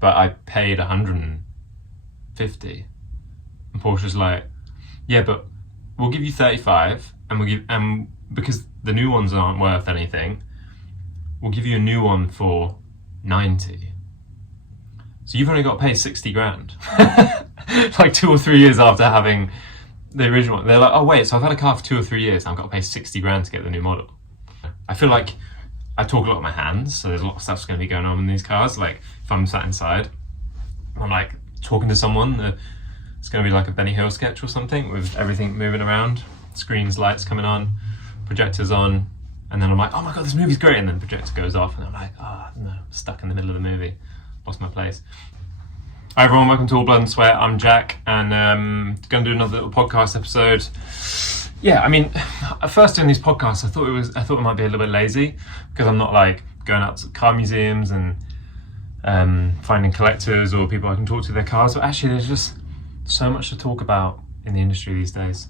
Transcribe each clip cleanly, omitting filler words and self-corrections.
but I paid 150. And Porsche's like, yeah, but we'll give you 35, and because the new ones aren't worth anything, we'll give you a new one for 90. So you've only got to pay 60 grand. Like 2 or 3 years after having the original one. They're like, oh wait, so I've had a car for 2 or 3 years and I've got to pay 60 grand to get the new model. I feel like I talk a lot with my hands, so there's a lot of stuff's going to be going on in these cars. Like if I'm sat inside, I'm like talking to someone, it's going to be like a Benny Hill sketch or something with everything moving around, screens, lights coming on, projectors on, and then I'm like, oh my god, this movie's great, and then the projector goes off and I'm like, oh no, I'm stuck in the middle of the movie, lost my place. Hi everyone, welcome to All Blood and Sweat. I'm Jack, and going to do another little podcast episode. Yeah, I mean, at first doing these podcasts, I thought it might be a little bit lazy because I'm not like going out to car museums and finding collectors or people I can talk to their cars. But actually, there's just so much to talk about in the industry these days,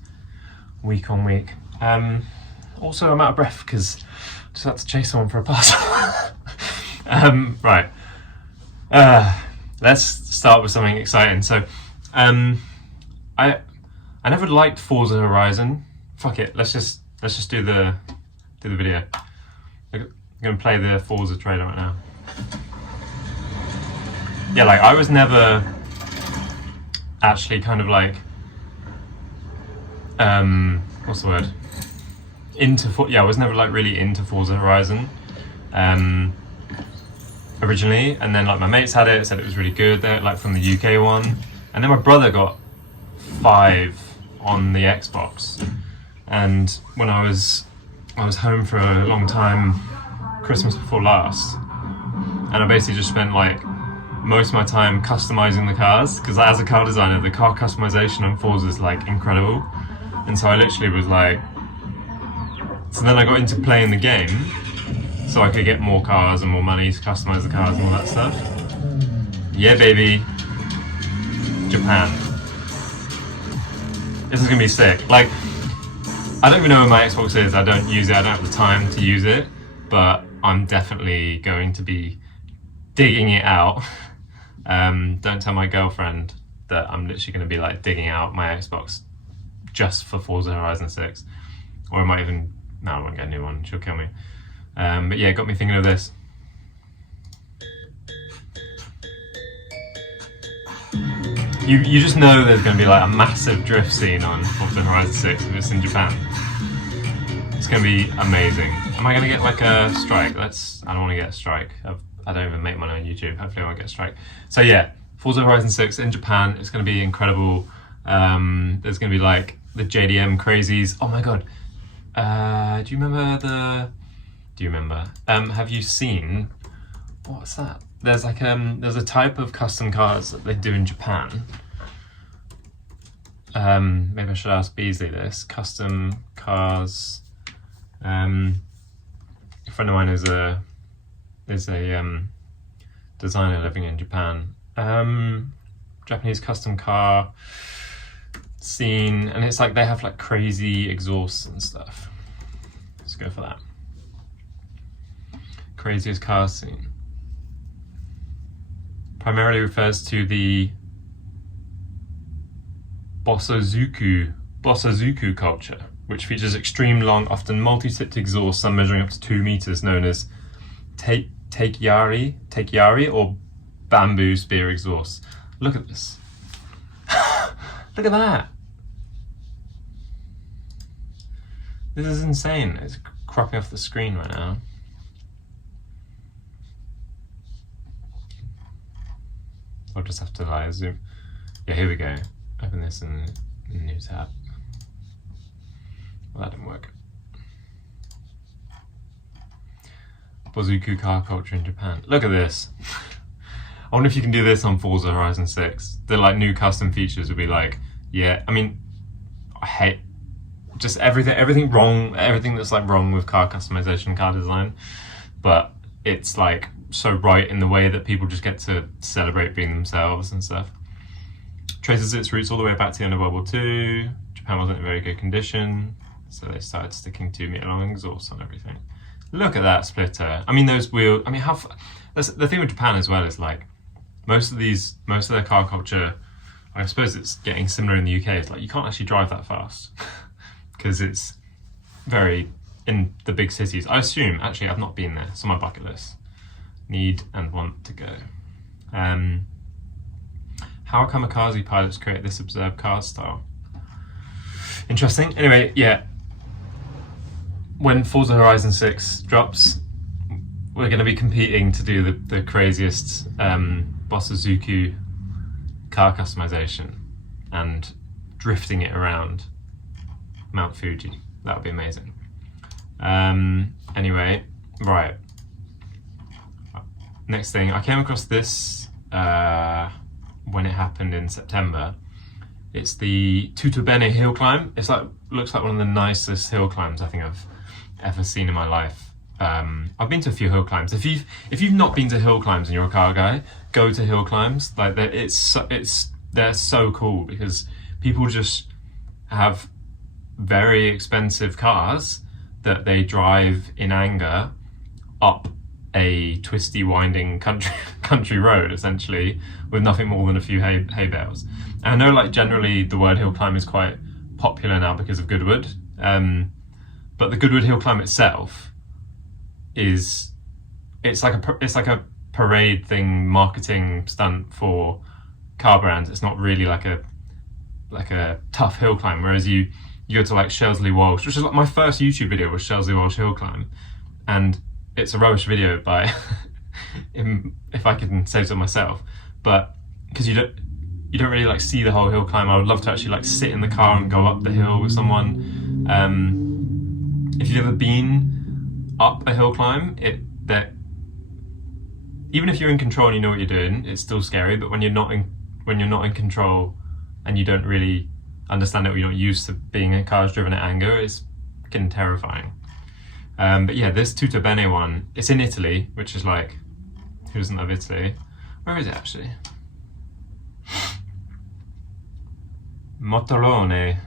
week on week. Also, I'm out of breath because I just had to chase someone for a parcel. Right. Let's start with something exciting. So, I never liked Forza Horizon. Fuck it. Let's just do the video. I'm gonna play the Forza trailer right now. Yeah, like I was never actually kind of like what's the word? I was never like really into Forza Horizon. Originally, and then like my mates had it, said it was really good. They're like from the UK one, and then my brother got 5 on the Xbox. And when I was home for a long time, Christmas before last, and I basically just spent like most of my time customizing the cars, because as a car designer, the car customization on Forza is like incredible. And so I literally was like, so then I got into playing the game so I could get more cars and more money to customize the cars and all that stuff. Yeah, baby. Japan. This is gonna be sick. Like, I don't even know where my Xbox is. I don't use it. I don't have the time to use it, but I'm definitely going to be digging it out. Don't tell my girlfriend that I'm literally going to be like digging out my Xbox just for Forza Horizon 6. Or I might even, no, I won't get a new one. She'll kill me. But yeah, it got me thinking of this. You just know there's going to be like a massive drift scene on Forza Horizon 6 if it's in Japan. It's going to be amazing. Am I going to get like a strike? I don't want to get a strike. I don't even make money on YouTube. Hopefully I won't get a strike. So yeah, Forza Horizon 6 in Japan. It's going to be incredible. There's going to be like the JDM crazies. Oh my god. Do you remember? Have you seen, what's that? There's like there's a type of custom cars that they do in Japan. Maybe I should ask Beasley this. Custom cars. A friend of mine is a designer living in Japan. Japanese custom car scene, and it's like they have like crazy exhausts and stuff. Let's go for that. Craziest car scene. Primarily refers to the Bossazuku culture, which features extreme long, often multi-tipped exhausts, some measuring up to 2 meters, known as takeyari or bamboo spear exhausts. Look at this. Look at that. This is insane. It's cropping off the screen right now. I'll just have to like zoom. Yeah, here we go. Open this in the new tab. Well, that didn't work. Bozuku car culture in Japan. Look at this. I wonder if you can do this on Forza Horizon 6. The like new custom features would be like, yeah, I mean, I hate just everything wrong, everything that's like wrong with car customization, car design, but it's like so right in the way that people just get to celebrate being themselves and stuff. Traces its roots all the way back to the end of World War II. Japan wasn't in very good condition, so they started sticking 2 meter long exhausts on everything. Look at that splitter. I mean, those wheels, I mean, that's the thing with Japan as well is like, most of their car culture, I suppose it's getting similar in the UK. It's like you can't actually drive that fast because it's very in the big cities. I assume, actually, I've not been there. It's on my bucket list. Need and want to go. How kamikaze pilots create this absurd car style? Interesting. Anyway, yeah. When Forza Horizon 6 drops, we're going to be competing to do the craziest Bosuzuku car customization and drifting it around Mount Fuji. That would be amazing. Anyway, right. Next thing, I came across this when it happened in September. It's the Tutubene hill climb. It's like, looks like one of the nicest hill climbs I think I've ever seen in my life. I've been to a few hill climbs. If you've not been to hill climbs and you're a car guy, go to hill climbs. Like they're so cool because people just have very expensive cars that they drive in anger up a twisty, winding country road, essentially, with nothing more than a few hay bales. And I know, like, generally the word hill climb is quite popular now because of Goodwood, but the Goodwood hill climb itself it's like a parade thing, marketing stunt for car brands. It's not really like a tough hill climb. Whereas you go to like Shelsley Walsh, which is like my first YouTube video was Shelsley Walsh hill climb, and it's a rubbish video by if I can say so myself, but because you don't really like see the whole hill climb. I would love to actually like sit in the car and go up the hill with someone. If you've ever been up a hill climb, even if you're in control and you know what you're doing, it's still scary. But when you're not in control and you don't really understand it, or you're not used to being in cars driven at anger, it's fucking terrifying. But yeah, this Tutubene one, it's in Italy, which is like, who doesn't love Italy? Where is it actually? Motorone.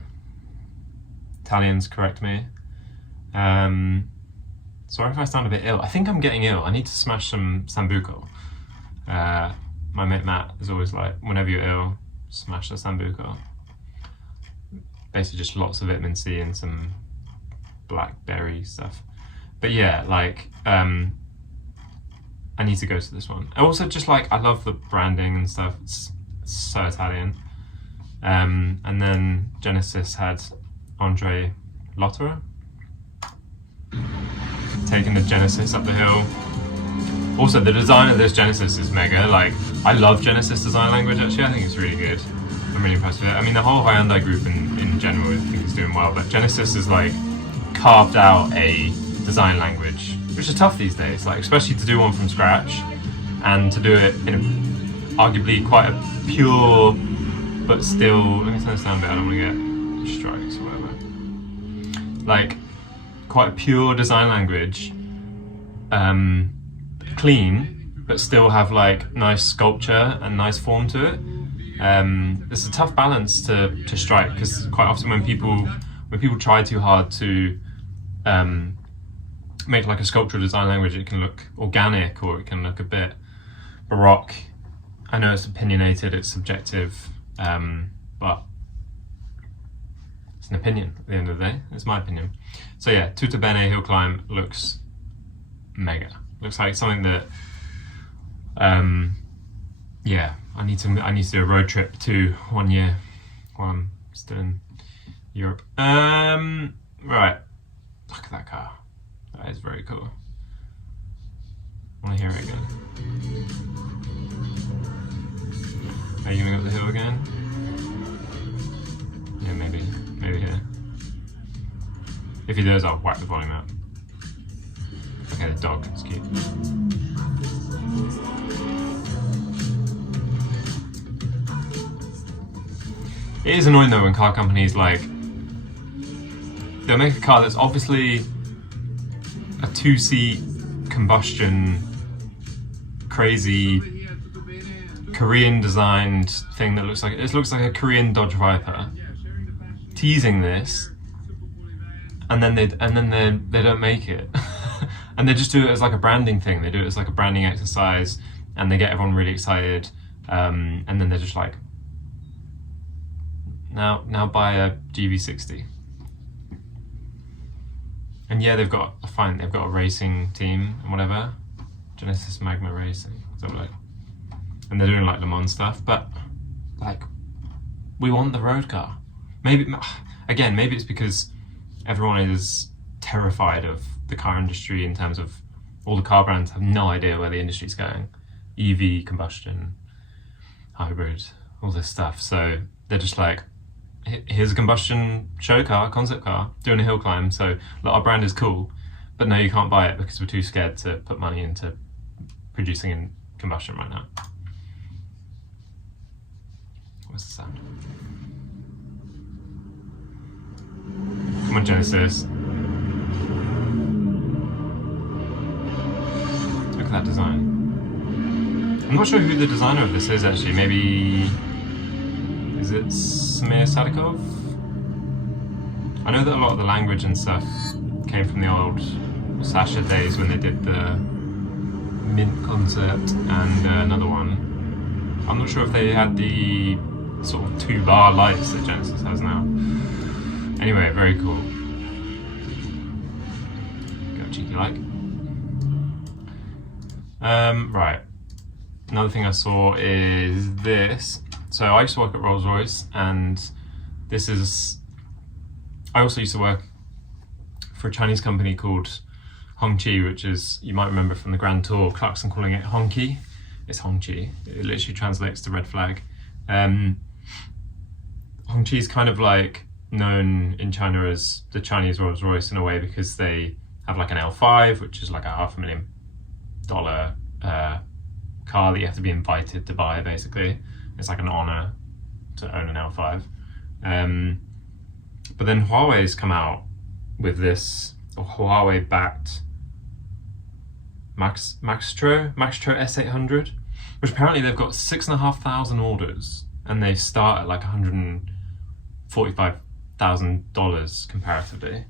Italians, correct me. Sorry if I sound a bit ill. I think I'm getting ill. I need to smash some Sambuco. My mate Matt is always like, whenever you're ill, smash the Sambuco. Basically just lots of vitamin C and some blackberry stuff. But yeah, like, I need to go to this one. I also just like, I love the branding and stuff. It's so Italian. And then Genesis had Andre Lotterer taking the Genesis up the hill. Also, the design of this Genesis is mega. Like, I love Genesis design language, actually. I think it's really good. I'm really impressed with it. I mean, the whole Hyundai group in general, I think is doing well, but Genesis is like carved out a design language, which is tough these days, like especially to do one from scratch and to do it in arguably quite a pure, but still, let me turn this down a bit, I don't want to get strikes or whatever. Like, quite a pure design language, clean, but still have like nice sculpture and nice form to it. It's a tough balance to strike, because quite often when people try too hard to make like a sculptural design language, it can look organic or it can look a bit baroque. I know it's opinionated, it's subjective, but it's an opinion at the end of the day. It's my opinion. So yeah, Tutubene hill climb looks mega. Looks like something that yeah, I need to do a road trip to 1 year while I'm still in Europe. Right, look at that car. That is very cool. I want to hear it again. Are you gonna go up the hill again? Yeah, maybe here. If he does, I'll whack the volume up. Okay, the dog, it's cute. It is annoying though when car companies like, they'll make a car that's obviously a 2-seat combustion, crazy Korean designed thing that looks like a Korean Dodge Viper, teasing this, and then they don't make it. And they just do it as like a branding thing. They do it as like a branding exercise, and they get everyone really excited. and then they're just like, now buy a GV60. And yeah, they've got a racing team and whatever, Genesis Magma Racing, so like, and they're doing like Le Mans stuff, but like, we want the road car. Maybe it's because everyone is terrified of the car industry in terms of all the car brands have no idea where the industry's going. EV, combustion, hybrid, all this stuff. So they're just like, here's a combustion show car, concept car, doing a hill climb. So look, our brand is cool, but no, you can't buy it because we're too scared to put money into producing in combustion right now. What's the sound? Come on, Genesis. Look at that design. I'm not sure who the designer of this is actually. Maybe, is it Samir Sadikov? I know that a lot of the language and stuff came from the old Sasha days when they did the Mint concept and another one. I'm not sure if they had the sort of 2-bar lights that Genesis has now. Anyway, very cool. Go cheeky like. Right. Another thing I saw is this. So I used to work at Rolls-Royce, and I also used to work for a Chinese company called Hongqi, which is, you might remember from the Grand Tour, Clarkson calling it Honky. It's Hongqi. It literally translates to red flag. Hongqi is kind of like known in China as the Chinese Rolls-Royce in a way, because they have like an L5, which is like a $500,000 car that you have to be invited to buy, basically. It's like an honor to own an L5. But then Huawei's come out with this Huawei-backed Maxtro S800, which apparently they've got 6,500 orders, and they start at like $145,000 comparatively.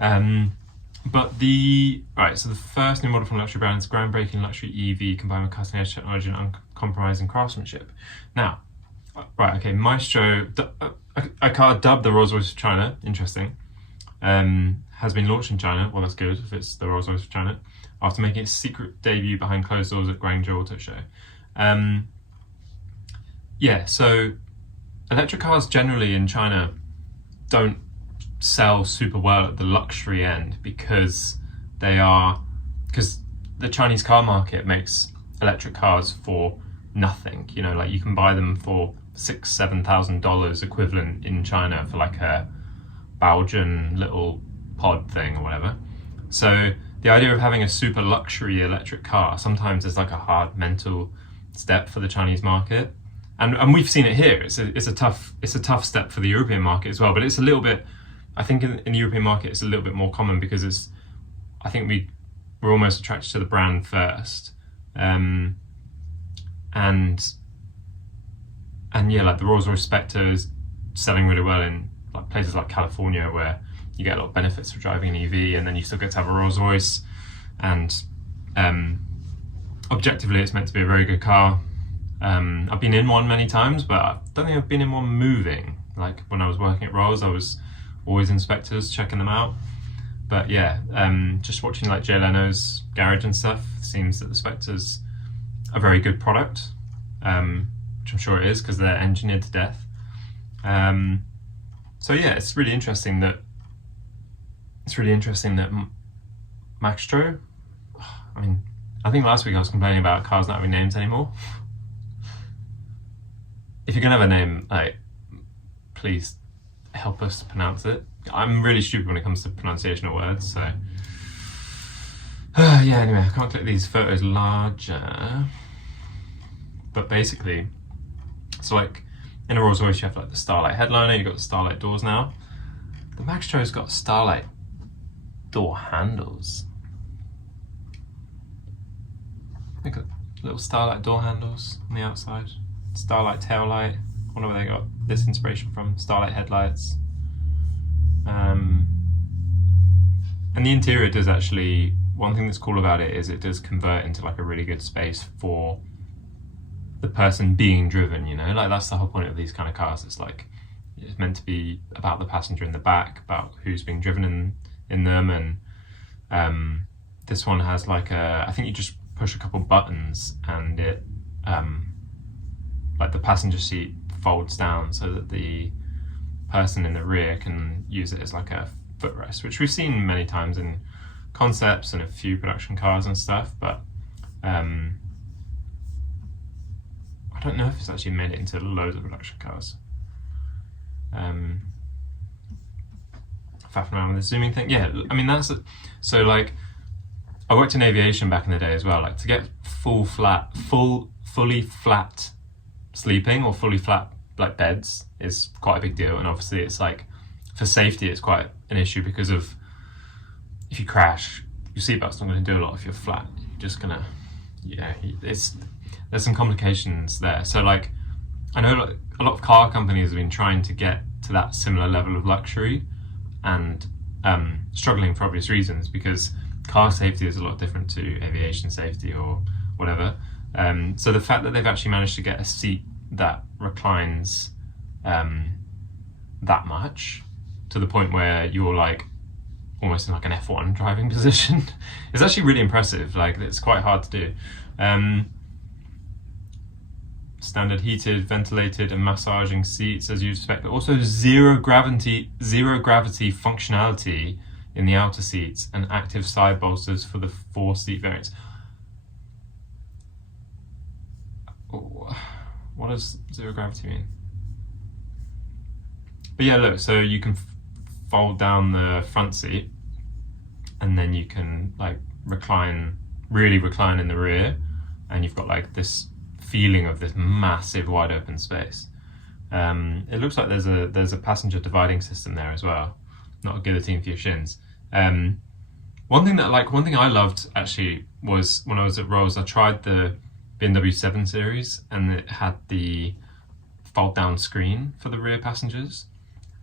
So the first new model from luxury brand is groundbreaking luxury EV combined with cutting edge technology and uncompromising craftsmanship. Now, Maestro, a car dubbed the Rolls-Royce of China, interesting, has been launched in China. Well, that's good if it's the Rolls-Royce of China, after making its secret debut behind closed doors at Guangzhou Auto Show. So electric cars generally in China don't sell super well at the luxury end because the Chinese car market makes electric cars for nothing. You know, like you can buy them for $6,000-$7,000 equivalent in China for like a Baojun little pod thing or whatever. So the idea of having a super luxury electric car sometimes is like a hard mental step for the Chinese market, and we've seen it here. It's a tough step for the European market as well, but it's a little bit, I think in the European market it's a little bit more common because I think we're almost attracted to the brand first, and like the Rolls-Royce Spectre is selling really well in like places like California, where you get a lot of benefits for driving an EV, and then you still get to have a Rolls-Royce, and objectively it's meant to be a very good car. I've been in one many times, but I don't think I've been in one moving. Like when I was working at Rolls, I was always in Spectres checking them out. But yeah, just watching like Jay Leno's garage and stuff, it seems that the Spectre's a very good product, which I'm sure it is because they're engineered to death. So yeah, it's really interesting that Maxtro, I mean, I think last week I was complaining about cars not having names anymore. If you're gonna have a name, like, please help us pronounce it. I'm really stupid when it comes to pronunciation of words, so anyway, I can't click these photos larger, but basically, so like in a Rolls-Royce you have like the Starlight headliner, you've got the Starlight doors now. The Maxtro's got Starlight door handles. Look at little Starlight door handles on the outside. Starlight tail light. I wonder where they got this inspiration from. Starlight headlights. And the interior does actually, one thing that's cool about it is it does convert into like a really good space for the person being driven, you know, like that's the whole point of these kind of cars. It's like, it's meant to be about the passenger in the back, about who's being driven in them. And this one has like I think you just push a couple buttons and it, like the passenger seat folds down so that the person in the rear can use it as like a footrest, which we've seen many times in concepts and a few production cars and stuff, but I don't know if it's actually made it into loads of production cars. Faffing around with the zooming thing, yeah, I mean so like I worked in aviation back in the day as well, like to get fully flat sleeping or fully flat like beds is quite a big deal, and obviously it's like for safety it's quite an issue because of if you crash, your seatbelt's not going to do a lot if you're flat. You're just gonna, there's some complications there. So like, I know like, a lot of car companies have been trying to get to that similar level of luxury and struggling for obvious reasons, because car safety is a lot different to aviation safety or whatever. So the fact that they've actually managed to get a seat that reclines that much to the point where you're like almost in like an F1 driving position is actually really impressive. Like it's quite hard to do. Standard heated, ventilated and massaging seats as you'd expect, but also zero gravity functionality in the outer seats and active side bolsters for the 4-seat variants. What does zero gravity mean? But yeah, look, so you can fold down the front seat and then you can like really recline in the rear, and you've got like this feeling of this massive wide open space. It looks like there's a passenger dividing system there as well, not a guillotine for your shins. One thing I loved actually was when I was at Rolls, I tried the BMW 7 Series and it had the fold down screen for the rear passengers,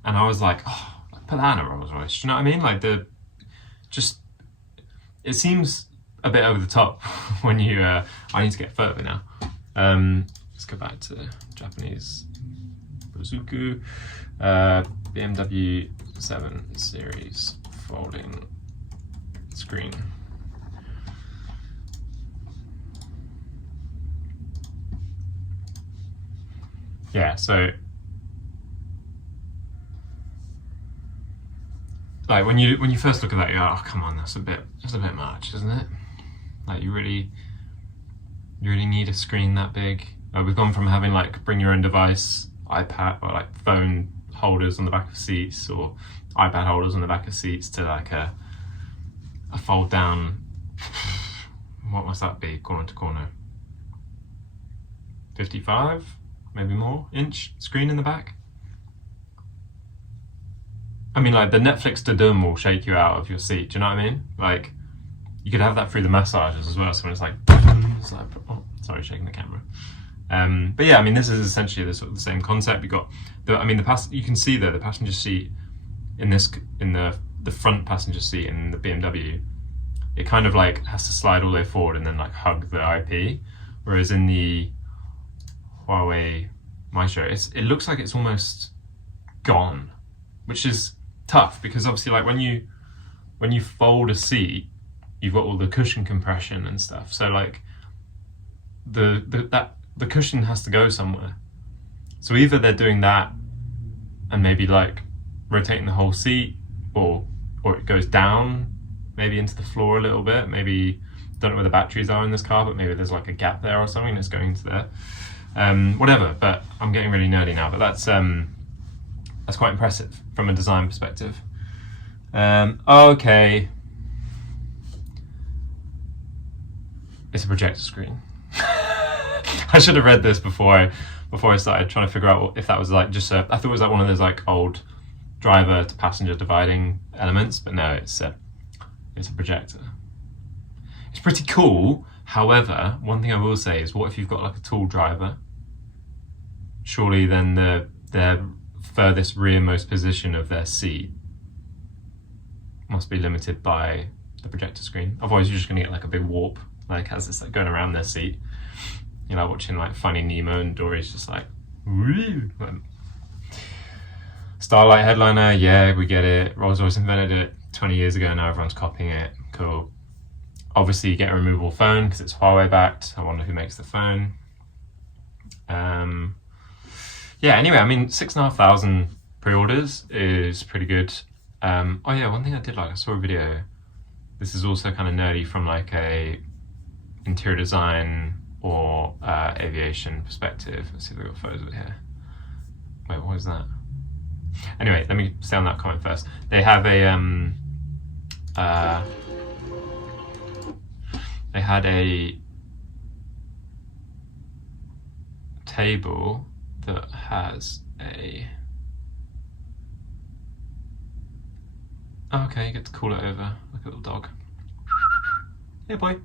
and I was like, oh, put that in a Rolls-Royce. Do you know what I mean? Like it seems a bit over the top when you. I need to get further now. Let's go back to Japanese Bozuku. BMW 7 Series folding screen. Yeah, so like when you first look at that, you're like, oh come on, that's a bit much, isn't it? Like you really need a screen that big. We've gone from having like bring your own device, iPad or like phone holders on the back of seats or iPad holders on the back of seats to like a fold down, what must that be, corner to corner, 55, maybe more, inch screen in the back. I mean, like the Netflix to-dum will shake you out of your seat, do you know what I mean? Like you could have that through the massages as well, so when it's like oh, sorry, shaking the camera. But yeah, I mean, this is essentially the sort of the same concept. You got you can see there the passenger seat in the front passenger seat in the BMW, it kind of like has to slide all the way forward and then like hug the IP, whereas in the Huawei Maestro, it looks like it's almost gone, which is tough because obviously like when you fold a seat, you've got all the cushion compression and stuff. So like the cushion has to go somewhere. So either they're doing that and maybe like rotating the whole seat, or it goes down maybe into the floor a little bit. Maybe, don't know where the batteries are in this car, but maybe there's like a gap there or something and it's going into there. Whatever, but I'm getting really nerdy now, but that's quite impressive from a design perspective. Okay. It's a projector screen. I should have read this before I started trying to figure out if that was like just I thought it was like one of those like old driver to passenger dividing elements, but no, it's a projector. It's pretty cool. However, one thing I will say is, what if you've got like a tall driver? Surely then their furthest rearmost position of their seat must be limited by the projector screen. Otherwise, you're just going to get like a big warp, like as it's like going around their seat. You know, watching like Finding Nemo and Dory's just like, woo. Starlight headliner, yeah, we get it. Rolls-Royce invented it 20 years ago, now everyone's copying it. Cool. Obviously, you get a removable phone because it's Huawei backed. I wonder who makes the phone. Yeah, anyway, I mean, 6,500 pre-orders is pretty good. Oh yeah, one thing I did like, I saw a video. This is also kind of nerdy from like a interior design or aviation perspective. Let's see if we've got photos of it here. Wait, what is that? Anyway, let me stay on that comment first. They have a they had a table that has a... Oh, okay, you get to call it over like a little dog. Hey boy.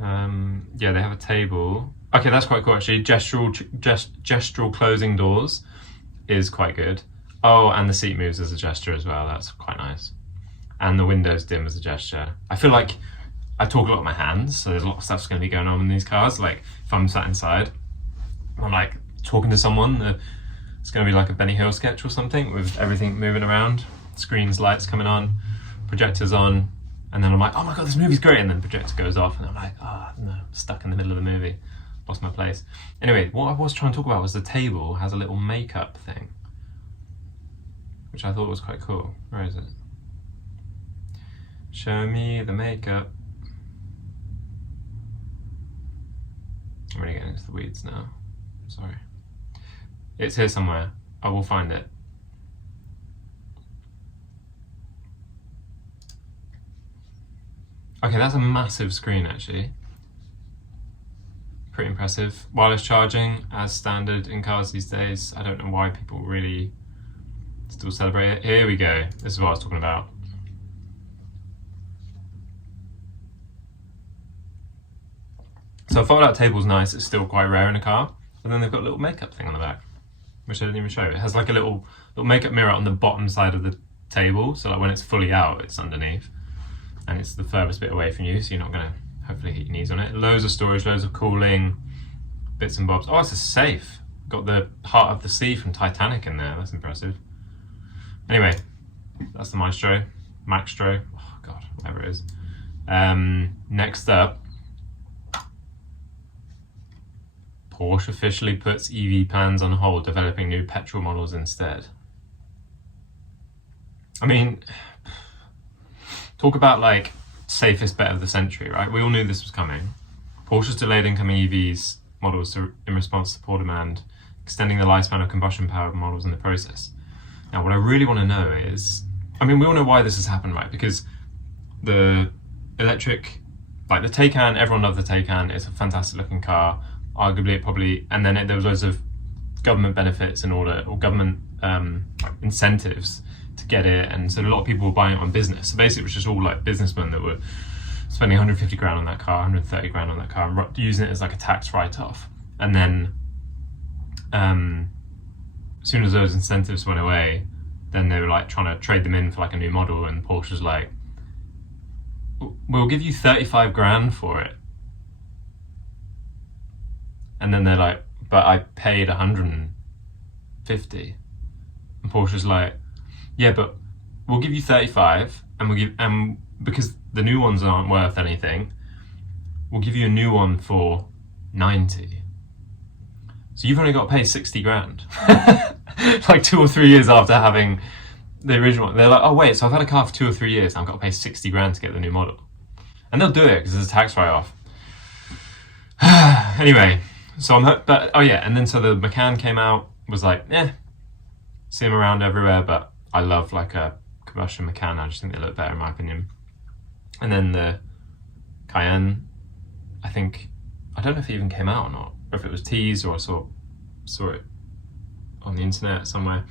Yeah, they have a table. Okay, that's quite cool actually. Gestural closing doors is quite good. Oh, and the seat moves as a gesture as well. That's quite nice. And the windows dim as a gesture. I feel like I talk a lot with my hands, so there's a lot of stuff's going to be going on in these cars. Like if I'm sat inside, I'm like talking to someone. It's going to be like a Benny Hill sketch or something with everything moving around, screens, lights coming on, projectors on, and then I'm like, oh my god, this movie's great, and then the projector goes off, and I'm like, oh no, I'm stuck in the middle of the movie, lost my place. Anyway, what I was trying to talk about was the table has a little makeup thing, which I thought was quite cool. Where is it? Show me the makeup. I'm really getting into the weeds now. Sorry. It's here somewhere. I will find it. Okay, that's a massive screen actually. Pretty impressive. Wireless charging as standard in cars these days. I don't know why people really still celebrate it. Here we go. This is what I was talking about. So a fold-out table's nice. It's still quite rare in a car. And then they've got a little makeup thing on the back, which I didn't even show. It has like a little makeup mirror on the bottom side of the table. So like when it's fully out, it's underneath. And it's the furthest bit away from you, so you're not going to hopefully hit your knees on it. Loads of storage, loads of cooling, bits and bobs. Oh, it's a safe. Got the Heart of the Sea from Titanic in there. That's impressive. Anyway, that's the Maestro. Oh god, whatever it is. Next up, Porsche officially puts EV plans on hold, developing new petrol models instead. I mean, talk about like safest bet of the century, right? We all knew this was coming. Porsche's delayed incoming EVs models in response to poor demand, extending the lifespan of combustion-powered models in the process. Now, what I really want to know is, I mean, we all know why this has happened, right? Because the electric, like the Taycan, everyone loved the Taycan. It's a fantastic looking car. Arguably, it probably, and then there was loads of government benefits in order, or government incentives to get it, and so a lot of people were buying it on business. So basically, it was just all like businessmen that were spending 150 grand on that car, 130 grand on that car, and using it as like a tax write-off. And then, as soon as those incentives went away, then they were like trying to trade them in for like a new model, and Porsche's like, we'll give you 35 grand for it. And then they're like, but I paid 150. And Porsche's like, yeah, but we'll give you 35, and because the new ones aren't worth anything, we'll give you a new one for 90. So you've only got to pay 60 grand. Like 2 or 3 years after having the original one. They're like, oh wait, so I've had a car for 2 or 3 years, and I've got to pay 60 grand to get the new model. And they'll do it because it's a tax write-off. Anyway, so oh yeah, and then so the Macan came out, was like, see them around everywhere, but I love like a combustion Macan. I just think they look better in my opinion. And then the Cayenne, I don't know if it even came out or not, or if it was teased or I saw it on the internet somewhere.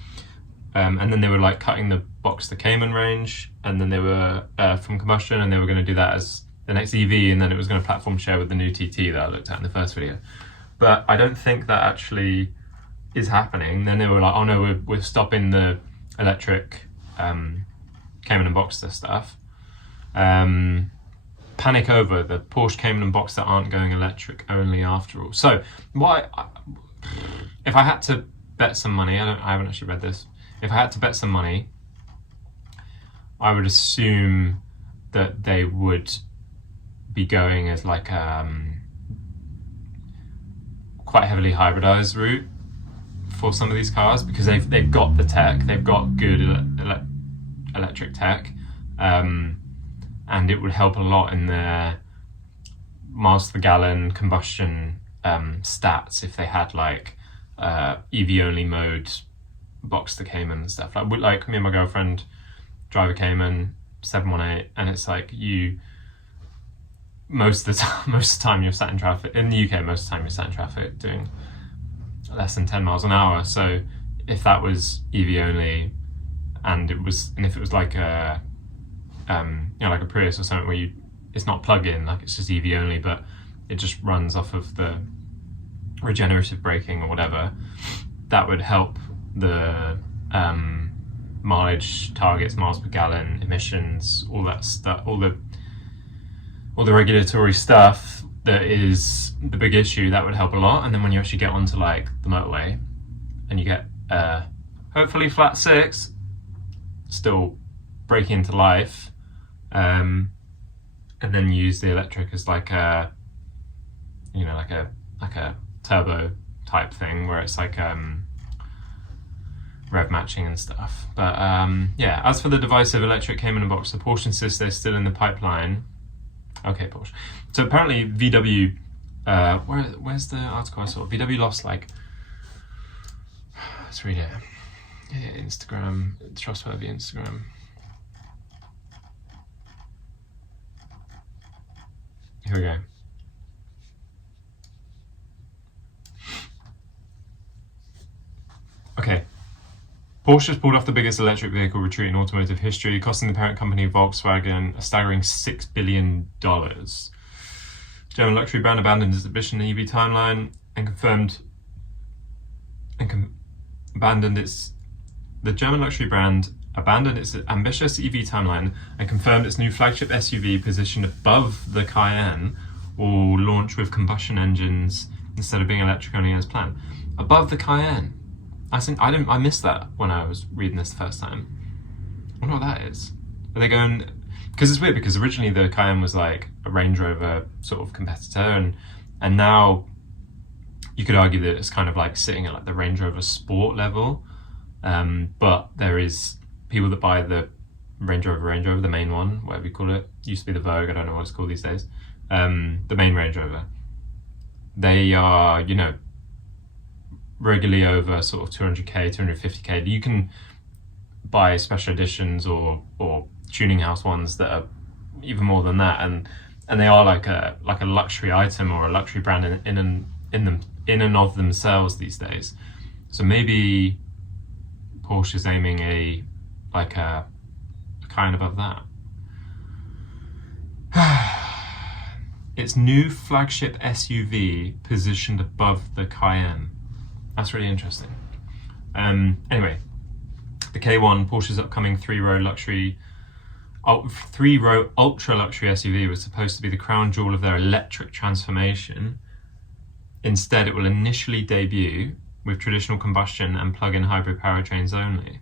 And then they were like cutting the Box to Cayman range, and then they were from combustion, and they were going to do that as the next EV, and then it was going to platform share with the new TT that I looked at in the first video. But I don't think that actually is happening. Then they were like, oh no, we're stopping the electric Cayman and Boxster stuff. panic over the Porsche Cayman and Boxster aren't going electric only after all. So if I had to bet some money, I haven't actually read this. If I had to bet some money, I would assume that they would be going as like quite heavily hybridized route for some of these cars, because they've got the tech, they've got good electric tech, and it would help a lot in their miles per gallon combustion stats if they had like EV only mode, Boxster Cayman and stuff. Like me and my girlfriend drive a Cayman 718, and it's like most of the time you're sat in traffic in the UK. Most of the time you're sat in traffic doing less than 10 miles an hour. So if that was EV only, and if it was like a like a Prius or something where it's not plug-in, like it's just EV only, but it just runs off of the regenerative braking or whatever, that would help the mileage targets, miles per gallon, emissions, all that stuff, all the regulatory stuff that is the big issue. That would help a lot. And then when you actually get onto like the motorway and you get hopefully flat six, still breaking into life, and then use the electric as like a turbo type thing where it's like rev matching and stuff. But as for the divisive electric Cayman and Boxster, Porsche insists they're still in the pipeline. Okay, Porsche. So apparently VW, where's the article I saw? VW lost like, let's read it. Yeah, Instagram, trustworthy Instagram. Here we go. Okay. Porsche has pulled off the biggest electric vehicle retreat in automotive history, costing the parent company Volkswagen a staggering $6 billion. German luxury brand abandoned its ambition EV timeline The German luxury brand abandoned its ambitious EV timeline and confirmed its new flagship SUV, positioned above the Cayenne, will launch with combustion engines instead of being electric only as planned. Above the Cayenne. I missed that when I was reading this the first time. I wonder what that is. Are they going... Because it's weird, because originally the Cayenne was like a Range Rover sort of competitor, and now you could argue that it's kind of like sitting at like the Range Rover Sport level. But there is people that buy the Range Rover, the main one, whatever you call it. Used to be the Vogue, I don't know what it's called these days. The main Range Rover. They are, regularly over sort of 200k, 250k. You can buy special editions or tuning house ones that are even more than that, and they are like a luxury item or a luxury brand in and of themselves these days. So maybe Porsche is aiming a kind above that. Its new flagship SUV positioned above the Cayenne. That's really interesting. Anyway, the K1, Porsche's upcoming three-row ultra luxury SUV, was supposed to be the crown jewel of their electric transformation. Instead, it will initially debut with traditional combustion and plug-in hybrid powertrains only.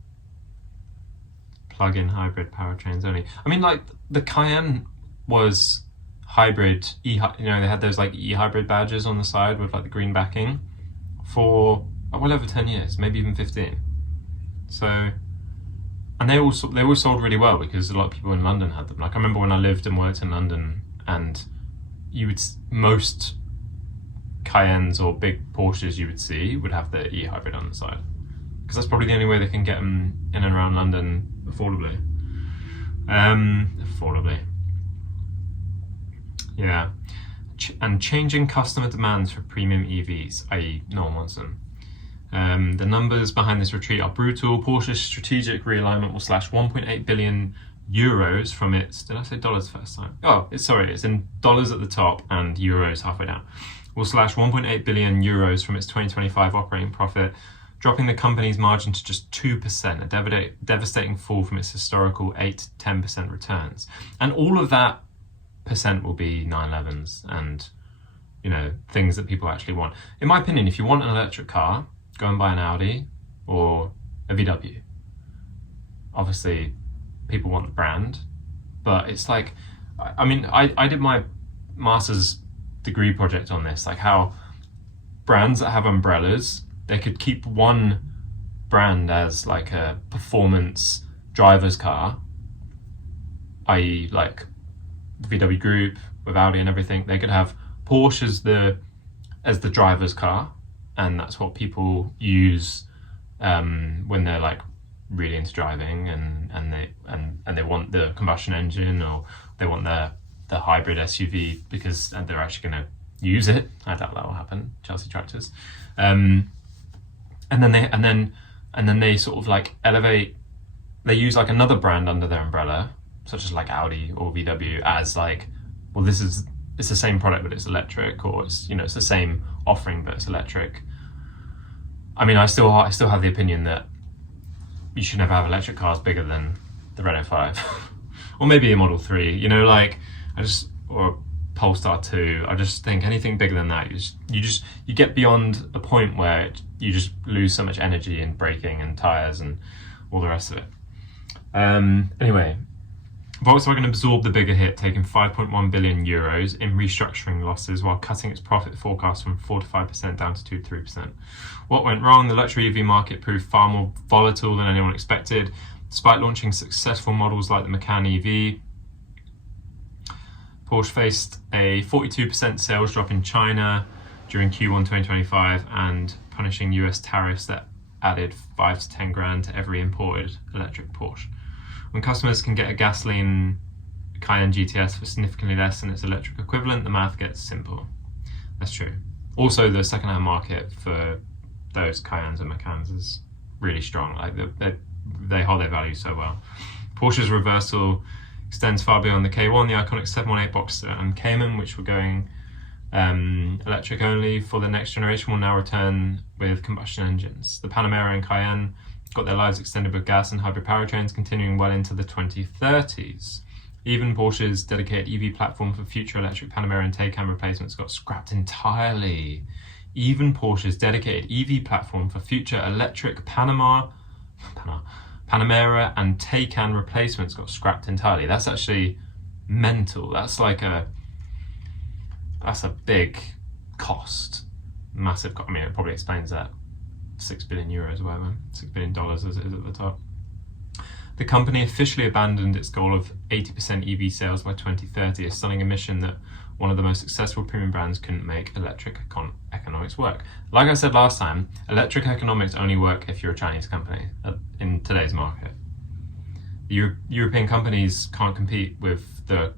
Plug-in hybrid powertrains only. I mean, like, the Cayenne was hybrid, they had those like e-hybrid badges on the side with like the green backing for well over 10 years, maybe even 15. So, and they all sold really well because a lot of people in London had them. Like, I remember when I lived and worked in London, and most Cayennes or big Porsches you would see would have the e-hybrid on the side, because that's probably the only way they can get them in and around London affordably. Yeah. And changing customer demands for premium EVs, i.e. no one wants them. The numbers behind this retreat are brutal. Porsche's strategic realignment will slash 1.8 billion euros from its... Did I say dollars first time? Oh, it's in dollars at the top and euros halfway down. Will slash 1.8 billion euros from its 2025 operating profit, dropping the company's margin to just 2%, a devastating fall from its historical 8 to 10% returns. And all of that percent will be 911s and, you know, things that people actually want. In my opinion, if you want an electric car, go and buy an Audi or a VW. Obviously, people want the brand, but it's like, I mean, I did my master's degree project on this, like how brands that have umbrellas, they could keep one brand as like a performance driver's car, i.e. like VW Group with Audi and everything. They could have Porsche as the driver's car, and that's what people use when they're like really into driving and they want the combustion engine, or they want the hybrid SUV because they're actually going to use it. I doubt that will happen. Chelsea tractors, and then they sort of like elevate. They use like another brand under their umbrella, such as like Audi or VW, as like, well, it's the same product but it's electric, or it's, you know, it's the same offering but it's electric. I mean, I still have the opinion that you should never have electric cars bigger than the Renault 5, or maybe a Model 3. You know, like or a Polestar 2. I just think anything bigger than that, you get beyond a point where you just lose so much energy in braking and tires and all the rest of it. Anyway, Volkswagen absorbed the bigger hit, taking 5.1 billion euros in restructuring losses while cutting its profit forecast from 4 to 5% down to 2 to 3%. What went wrong? The luxury EV market proved far more volatile than anyone expected. Despite launching successful models like the Macan EV, Porsche faced a 42% sales drop in China during Q1 2025 and punishing US tariffs that added 5 to 10 grand to every imported electric Porsche. When customers can get a gasoline Cayenne GTS for significantly less than its electric equivalent, the math gets simple. That's true. Also, the second-hand market for those Cayennes and Macans is really strong. Like they hold their value so well. Porsche's reversal extends far beyond the K1, the iconic 718 Boxster and Cayman, which were going electric only for the next generation, will now return with combustion engines. The Panamera and Cayenne got their lives extended with gas and hybrid powertrains, continuing well into the 2030s. Even Porsche's dedicated EV platform for future electric Panamera and Taycan replacements got scrapped entirely. Even Porsche's dedicated EV platform for future electric Panamera and Taycan replacements got scrapped entirely. That's actually mental. That's a big cost. Massive cost. I mean, it probably explains that 6 billion euros or whatever, $6 billion as it is at the top. The company officially abandoned its goal of 80% EV sales by 2030, a stunning omission that one of the most successful premium brands couldn't make electric economics work. Like I said last time, electric economics only work if you're a Chinese company in today's market. European companies can't compete with the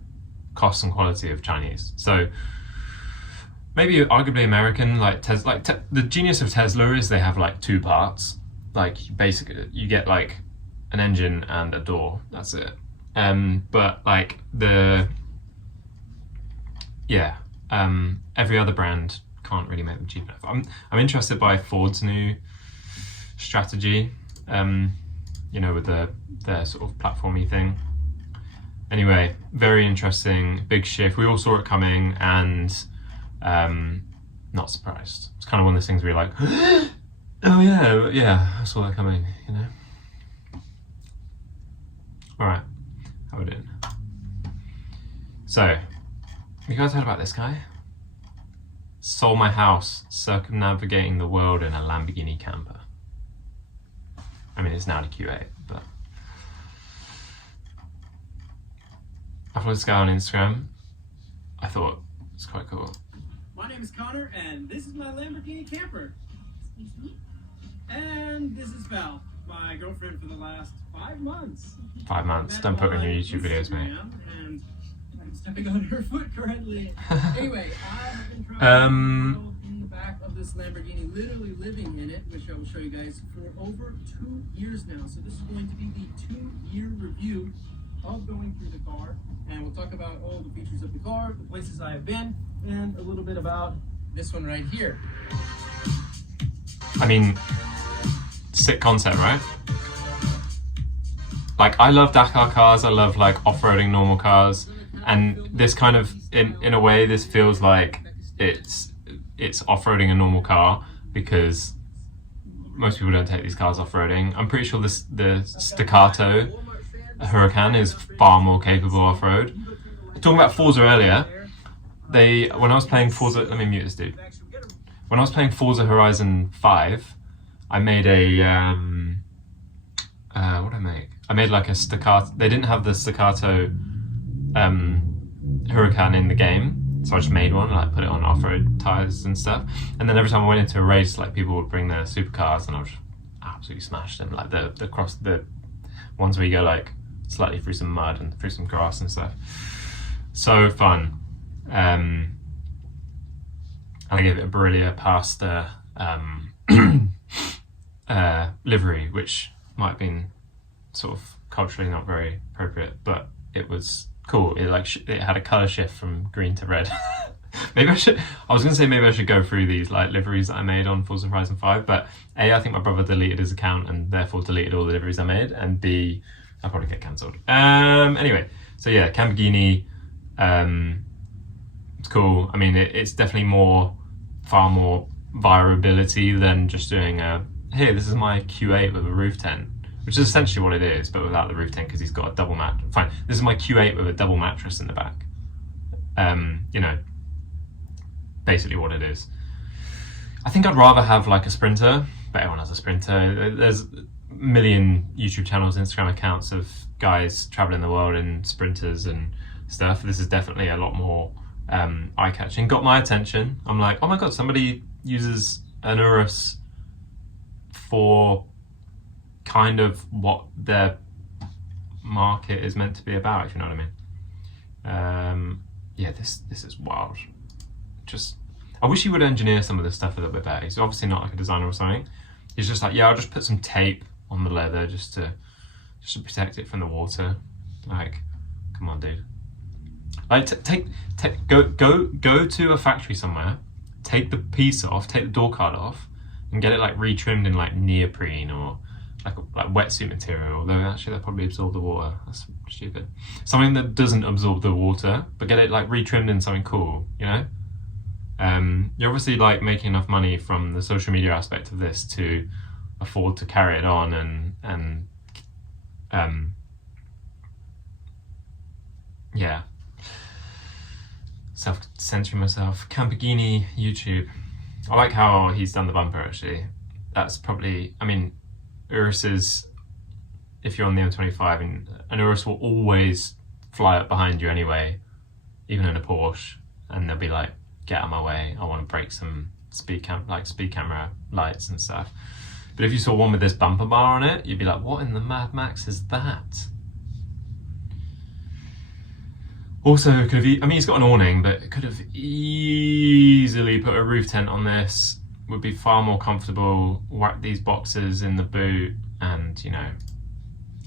cost and quality of Chinese. So maybe arguably American, like Tesla. The genius of Tesla is they have like two parts. Like basically, you get like an engine and a door. That's it. But like every other brand can't really make them cheap enough. I'm interested by Ford's new strategy. With their sort of platformy thing. Anyway, very interesting, big shift. We all saw it coming, and not surprised. It's kind of one of those things where you're like, oh yeah, I saw that coming, you know. All right, how are we doing? So, you guys heard about this guy? Sold my house, circumnavigating the world in a Lamborghini camper. I mean, it's now the Q8, but I followed this guy on Instagram. I thought it's quite cool. My name is Connor, and this is my Lamborghini camper. And this is Val, my girlfriend for the last 5 months. 5 months. Don't put in your YouTube videos, mate. And I'm stepping on her foot currently. Anyway, I've been trying in the back of this Lamborghini, literally living in it, which I will show you guys, for over 2 years now. So this is going to be the 2-year review of going through the car, and we'll talk about all the features of the car, the places I have been, and a little bit about this one right here. I mean, sick concept, right? Like, I love Dakar cars, I love like off-roading normal cars, And this kind of, in a way, this feels like it's off-roading a normal car, because most people don't take these cars off-roading. I'm pretty sure the Staccato Huracan is far more capable off-road. Talking about Forza earlier, when I was playing Forza, let me mute this dude. When I was playing Forza Horizon 5, I made a, what did I make? I made like a Staccato. They didn't have the Staccato Huracan in the game, so I just made one, like put it on off-road tires and stuff. And then every time I went into a race, like people would bring their supercars, and I would just absolutely smash them, like the ones where you go like slightly through some mud and through some grass and stuff. So fun. And I gave it a Brillia past the livery, which might have been sort of culturally not very appropriate, but it was cool. It it had a color shift from green to red. I was gonna say maybe I should go through these like liveries that I made on Forza Horizon 5, but A, I think my brother deleted his account and therefore deleted all the liveries I made, and B, I'll probably get cancelled. Anyway, so yeah, Camperghini, it's cool. I mean, it's definitely far more variability than just doing hey, this is my Q8 with a roof tent, which is essentially what it is, but without the roof tent, because he's got a double mat. Fine, this is my Q8 with a double mattress in the back. You know, basically what it is. I think I'd rather have like a Sprinter, but everyone has a Sprinter. There's a million YouTube channels, Instagram accounts of guys traveling the world in Sprinters and stuff. This is definitely a lot more eye-catching. Got my attention. I'm like, oh my god, somebody uses an Urus for kind of what their market is meant to be about, if you know what I mean. Yeah, this is wild. I wish he would engineer some of this stuff a little bit better. He's obviously not like a designer or something. He's just like, yeah, I'll just put some tape on the leather just to protect it from the water. Like, come on, dude. Like, go to a factory somewhere, take the piece off, take the door card off, and get it like retrimmed in like neoprene or like wetsuit material. Although actually that probably absorb the water. That's stupid. Something that doesn't absorb the water, but get it like retrimmed in something cool, you know? You're obviously like making enough money from the social media aspect of this to afford to carry it on and yeah. Self-censoring myself. Camperghini YouTube. I like how he's done the bumper actually. That's probably, I mean, Urus's, if you're on the M25, and an Urus will always fly up behind you anyway, even in a Porsche, and they'll be like, get out of my way, I want to break some speed camera lights and stuff. But if you saw one with this bumper bar on it, you'd be like, what in the Mad Max is that? Also, I mean, he's got an awning, but it could have easily put a roof tent on this. Would be far more comfortable, whack these boxes in the boot, and you know,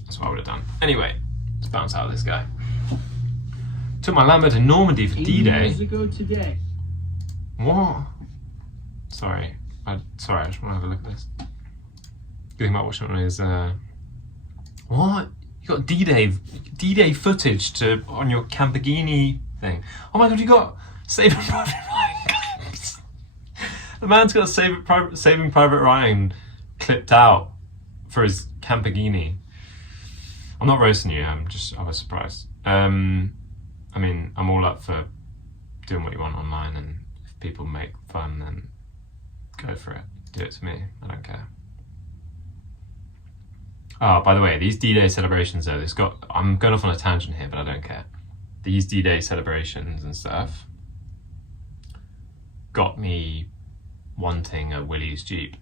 that's what I would have done. Anyway, let's bounce out of this guy. Took my Lambo to Normandy for D-Day. Years ago today. What? Sorry, I just want to have a look at this. Good thing about watching it is, what? You got D-Day footage on your Camperghini thing. Oh my god, you got Saving Private Ryan clips. The man's got Saving Private Ryan clipped out for his Camperghini. I'm not roasting you. I was surprised. I mean, I'm all up for doing what you want online, and if people make fun, then go for it. Do it to me. I don't care. Oh, by the way, these D-Day celebrations though, I'm going off on a tangent here, but I don't care. These D-Day celebrations and stuff got me wanting a Willys Jeep.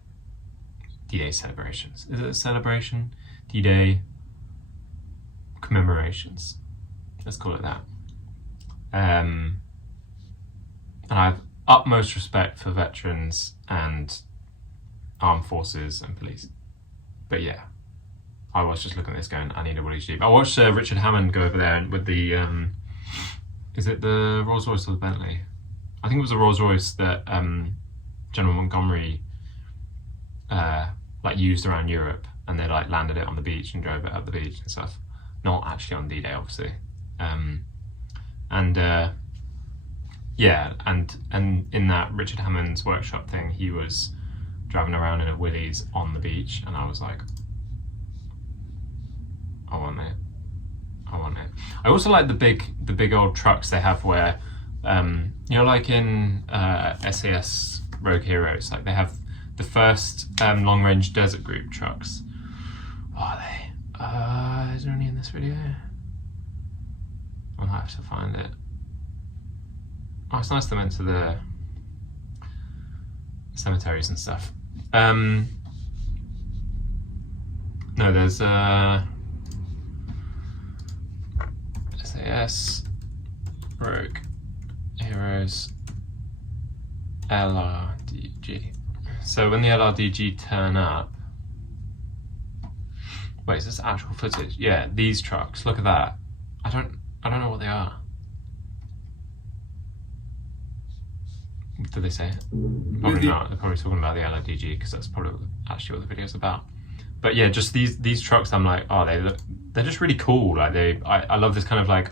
D-Day celebrations. Is it a celebration? D-Day commemorations. Let's call it that. And I have utmost respect for veterans and armed forces and police. But yeah, I was just looking at this going, I need a Willys Jeep. I watched Richard Hammond go over there and with the, is it the Rolls-Royce or the Bentley? I think it was a Rolls-Royce that General Montgomery like used around Europe, and they like landed it on the beach and drove it up the beach and stuff. Not actually on D-Day, obviously. and yeah, and in that Richard Hammond's workshop thing, he was driving around in a Willys on the beach, and I was like, I want it. I also like the big old trucks they have where, you know, like in SAS Rogue Heroes, like they have the first long range desert group trucks. What are they? Is there any in this video? I'll have to find it. Oh, it's nice to enter the cemeteries and stuff. No, there's SAS Rogue Heroes LRDG. So when the LRDG turn up, wait, is this actual footage? Yeah, these trucks. Look at that. I don't know what they are. Did they say it? Probably not. They're probably talking about the LRDG because that's probably actually what the video's about. But yeah, just these trucks. I'm like, oh, they're just really cool. Like I love this kind of like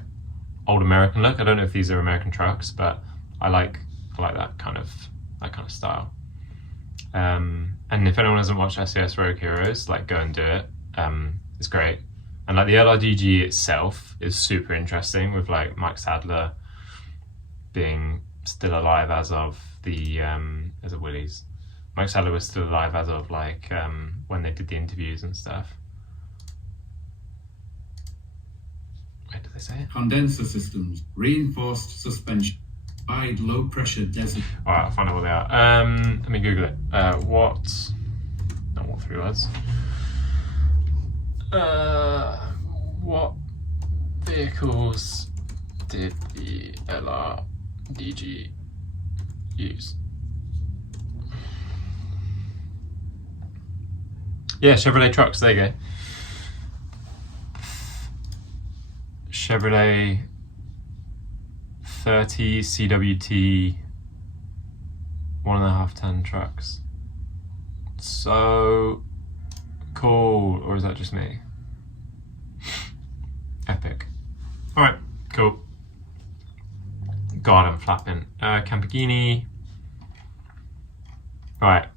old American look. I don't know if these are American trucks, but I like that kind of style. And if anyone hasn't watched SAS Rogue Heroes, like go and do it. It's great. And like the LRDG itself is super interesting, with like Mike Sadler being still alive as of the Willys. Mike Sadler was still alive as of like when they did the interviews and stuff. Where did they say it? Condenser systems, reinforced suspension, wide low pressure desert. Alright, I'll find out what they are. Let me Google it. What 3 words? What vehicles did the LRDG use? Yeah, Chevrolet trucks, there you go. Chevrolet 30 CWT 1.5 ton trucks. So cool, or is that just me? Epic. Alright, cool. God, I'm flapping. Camperghini. Right,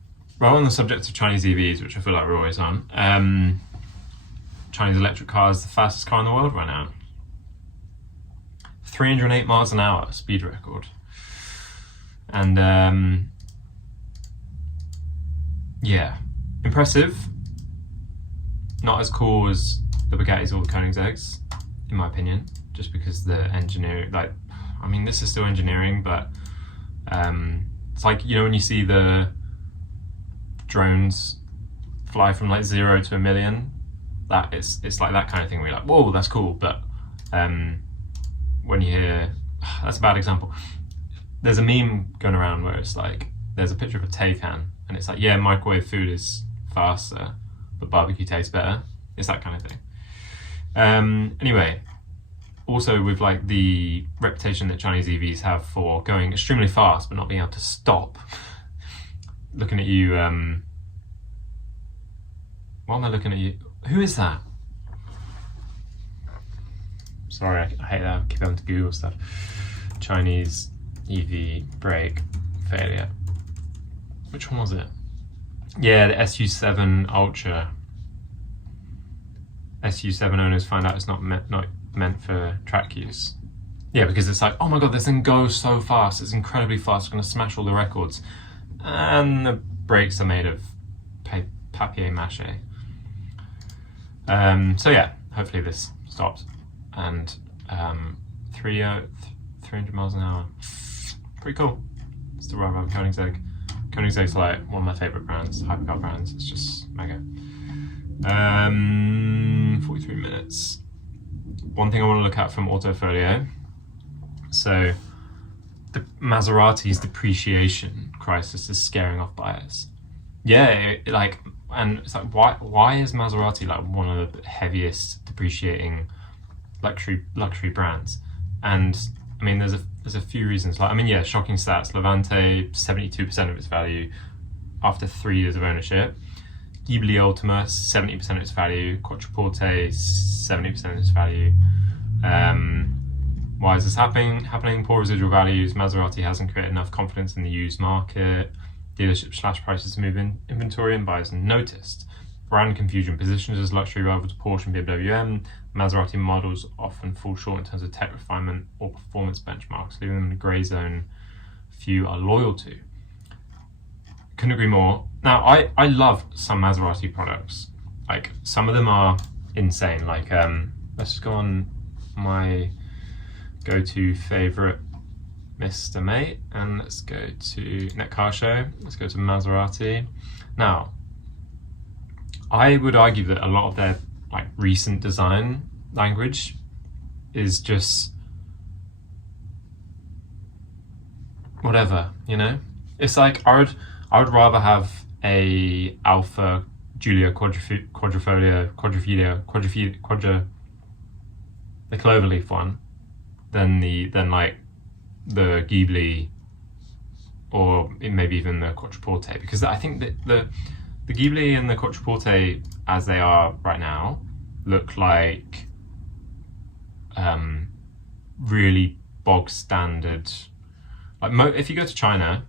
well, on the subject of Chinese EVs, which I feel like we're always on, Chinese electric car is the fastest car in the world right now. 308 miles an hour speed record. And yeah, impressive. Not as cool as the Bugattis or the Koenigsegg's, in my opinion, just because the engineering, like, I mean, this is still engineering, but it's like, you know, when you see the drones fly from like 0 to 1 million, that it's like that kind of thing where you're like, whoa, that's cool. But when you hear, that's a bad example. There's a meme going around where it's like, there's a picture of a Taycan, and it's like, yeah, microwave food is faster, but barbecue tastes better. It's that kind of thing. Anyway, also with like the reputation that Chinese EVs have for going extremely fast but not being able to stop. Looking at you, why am I looking at you? Who is that? Sorry, I hate that. I keep having to Google stuff. Chinese EV brake failure. Which one was it? Yeah, the SU7 Ultra. SU7 owners find out it's not meant for track use. Yeah, because it's like, oh my god, this thing goes so fast. It's incredibly fast. It's going to smash all the records. And the brakes are made of papier-mâché. So yeah, hopefully this stops. And 300 miles an hour. Pretty cool. It's the ride around Koenigsegg. Koenigsegg's like one of my favourite brands, hypercar brands. It's just mega. 43 minutes. One thing I want to look at from Autofolio. So the Maserati's depreciation crisis is scaring off buyers. Yeah, and it's like, why is Maserati like one of the heaviest depreciating luxury brands? And I mean, there's a few reasons. Like, I mean, yeah, shocking stats. Levante, 72% of its value after 3 years of ownership. Ghibli Ultima, 70% of its value. Quattroporte, 70% of its value. Why is this happening? Poor residual values. Maserati hasn't created enough confidence in the used market. Dealership slash prices to move in inventory and buyers noticed. Brand confusion. Positions as luxury rival to Porsche and BMW. Maserati models often fall short in terms of tech refinement or performance benchmarks, leaving them in a grey zone few are loyal to. Couldn't agree more. Now, I love some Maserati products. Like, some of them are insane. Like, let's just go on my go-to favorite Mr. Mate, and let's go to Net Car Show. Let's go to Maserati. Now, I would argue that a lot of their like recent design language is just whatever, you know? It's like I would rather have a Alpha Giulia the cloverleaf one than like the Ghibli or maybe even the Quattroporte, because I think that the Ghibli and the Quattroporte as they are right now look like really bog standard. Like if you go to China,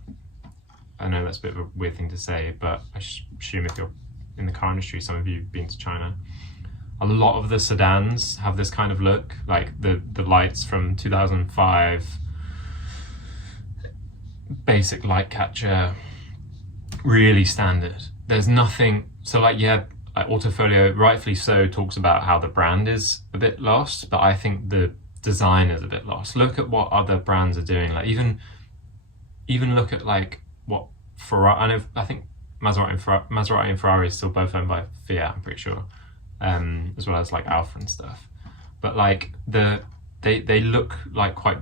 I know that's a bit of a weird thing to say, but I assume if you're in the car industry, some of you have been to China. A lot of the sedans have this kind of look, like the lights from 2005, basic light catcher, really standard. There's nothing, so like Autofolio, rightfully so, talks about how the brand is a bit lost, but I think the design is a bit lost. Look at what other brands are doing. Like even look at like what Ferrari. I think Maserati and Ferrari is still both owned by Fiat, I'm pretty sure, as well as like Alfa and stuff. But like they look like quite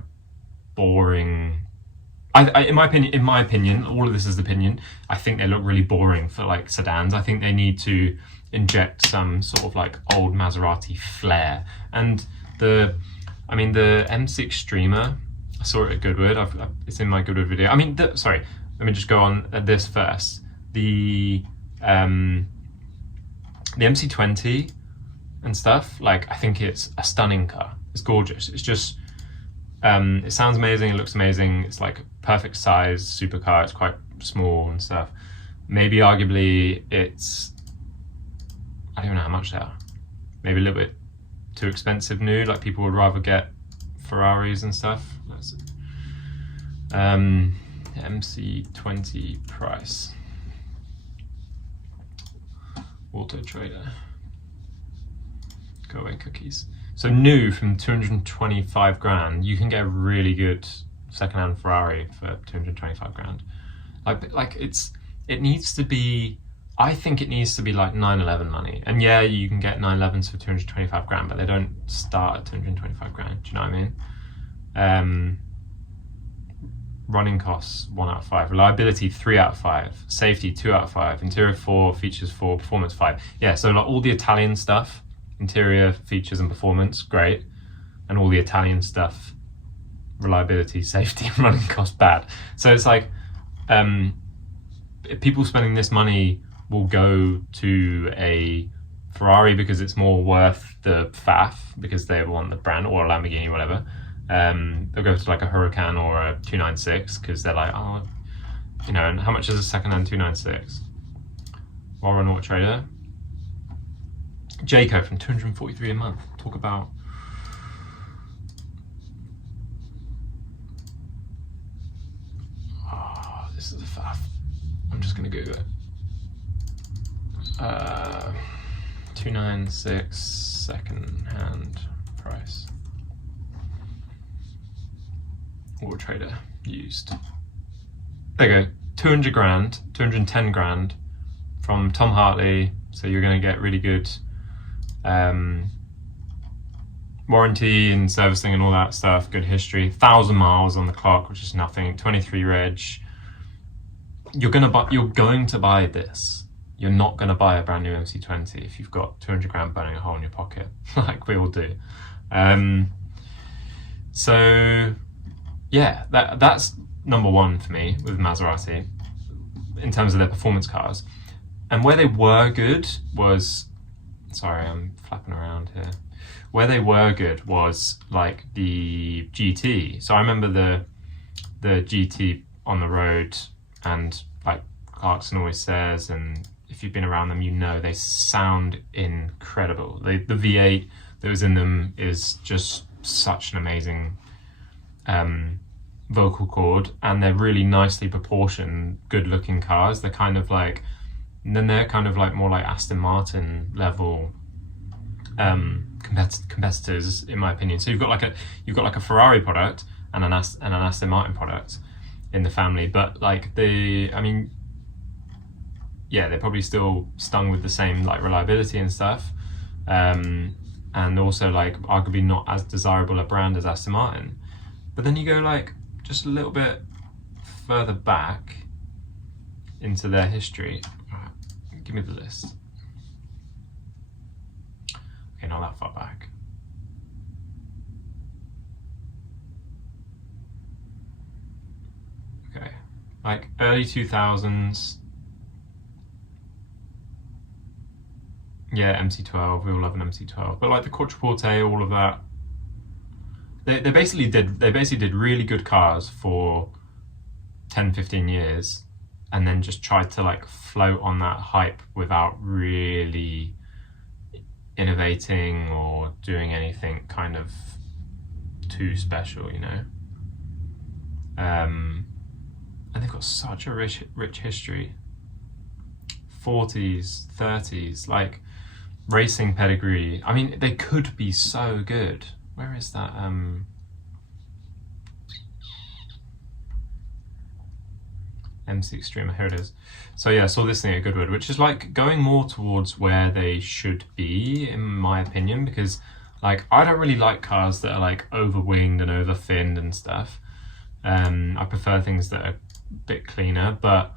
boring. In my opinion, all of this is opinion. I think they look really boring for like sedans. I think they need to inject some sort of like old Maserati flair. And the M6 Streamer, I saw it at Goodwood. It's in my Goodwood video. I mean, sorry, let me just go on at this first. The MC20 and stuff, like, I think it's a stunning car. It's gorgeous. It's just, it sounds amazing. It looks amazing. It's like perfect size supercar. It's quite small and stuff. Maybe arguably it's, I don't even know how much they are. Maybe a little bit too expensive new. Like people would rather get Ferraris and stuff. That's MC20 price. Auto Trader. Go away cookies. So new from 225 grand, you can get a really good secondhand Ferrari for 225 grand. Like it needs to be, I think it needs to be like 911 money. And yeah, you can get 911s for 225 grand, but they don't start at 225 grand. Do you know what I mean? Running costs 1 out of 5, reliability 3 out of 5, safety 2 out of 5, interior 4, features 4, performance 5. Yeah, so like all the Italian stuff, interior features and performance, great, and all the Italian stuff, reliability, safety, and running cost, bad. So it's like people spending this money will go to a Ferrari because it's more worth the faff, because they want the brand, or a Lamborghini, whatever. They'll go to like a Huracan or a 296 because they're like, oh, you know. And how much is a second-hand 296? While we're on Auto Trader, Jayco from 243 a month. Talk about this is a faff. I'm just gonna Google it. 296 second-hand price. Auto Trader used. There you go. 200 grand, 210 grand from Tom Hartley. So you're going to get really good warranty and servicing and all that stuff. Good history. 1,000 miles on the clock, which is nothing. 23 reg. You're going to buy this. You're not going to buy a brand new MC20 if you've got 200 grand burning a hole in your pocket, like we all do. So yeah, that's number one for me with Maserati in terms of their performance cars. And where they were good was, sorry, I'm flapping around here. Where they were good was like the GT. So I remember the GT on the road, and like Clarkson always says, and if you've been around them, you know they sound incredible. The V8 that was in them is just such an amazing vocal cord, and they're really nicely proportioned, good looking cars. They're kind of like more like Aston Martin level competitors, in my opinion. So you've got like a Ferrari product and an Aston Martin product in the family, but like they're probably still stung with the same like reliability and stuff, and also like arguably not as desirable a brand as Aston Martin. But then you go like just a little bit further back into their history. Right, give me the list. Okay, not that far back. Okay, like early 2000s. Yeah, MC12. We all love an MC12. But like the Quattroporte, all of that. They basically did really good cars for 10, 15 years, and then just tried to like float on that hype without really innovating or doing anything kind of too special, you know. And they've got such a rich history. 40s, 30s, like racing pedigree. I mean, they could be so good. Where is that? MC Extreme, here it is. So yeah, I saw this thing at Goodwood, which is like going more towards where they should be, in my opinion, because like I don't really like cars that are like over-winged and over-finned and stuff. I prefer things that are a bit cleaner, but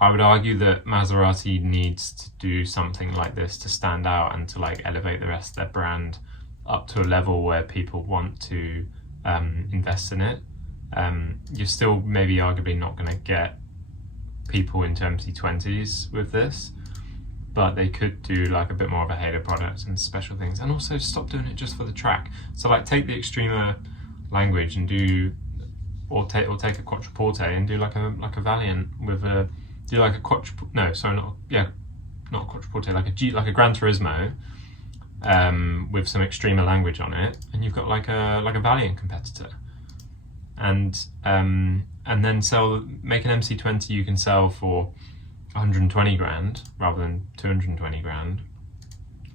I would argue that Maserati needs to do something like this to stand out and to like elevate the rest of their brand up to a level where people want to invest in it. You're still maybe arguably not going to get people into MC20s with this, but they could do like a bit more of a halo product and special things, and also stop doing it just for the track. So like take the Extrema language and take a Quattroporte and do like a Valiant with a not a Quattroporte, like a Gran Turismo with some Extrema language on it, and you've got like a Valiant competitor. And then make an MC20 you can sell for 120 grand rather than 220 grand,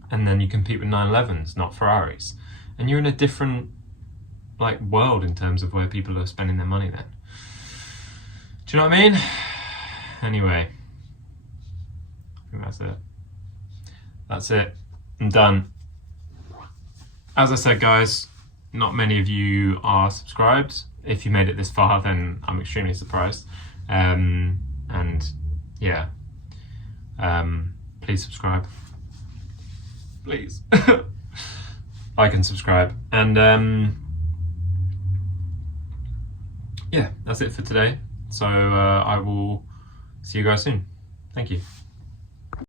and then you compete with 911s, not Ferraris, and you're in a different like world in terms of where people are spending their money then. Do you know what I mean? Anyway, I think that's it. I'm done. As I said, guys, not many of you are subscribed. If you made it this far, then I'm extremely surprised. And yeah, please subscribe. Please. Like and subscribe. And yeah, that's it for today. So I will see you guys soon. Thank you.